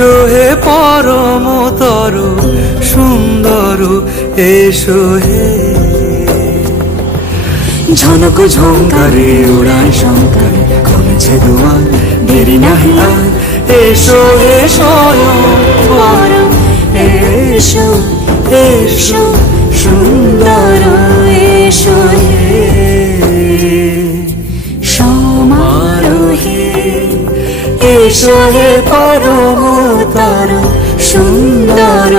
এসো হে পরমতর সুন্দর এসো হে। ঝনক ঝঙ্কারে উড়ায় শঙ্কারে খুলেছে দুয়ার, দেরি নাহি আর এসো হে স্বয়ং পরম এসো এসো সুন্দর এসো হে। সমারোহে এসো হে পরমতর সুন্দর